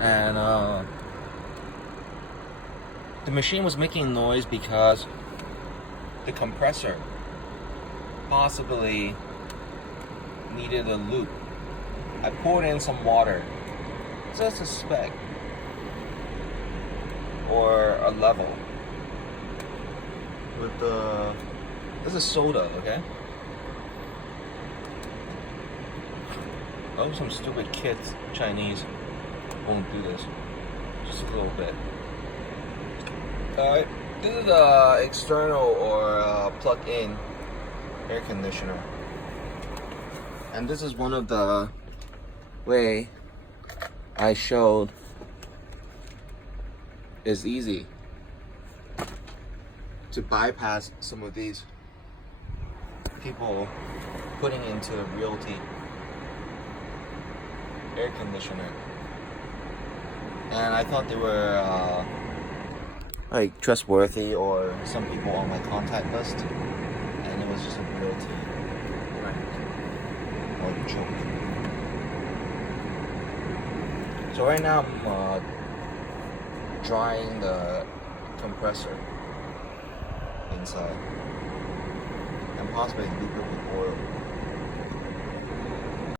and the machine was making noise because the compressor possibly needed a loop. I poured in some water, just a speck or a level with the, this is soda, okay? Oh, some stupid kids, Chinese, won't do this. Just a little bit. This is a external or plug-in air conditioner, and this is one of the way I showed is easy to bypass some of these people putting into the realty air conditioner, and I thought they were like trustworthy or some people on my contact list, and it was just a realty prank or joke. So right now I'm drying the compressor inside and possibly loop it with oil.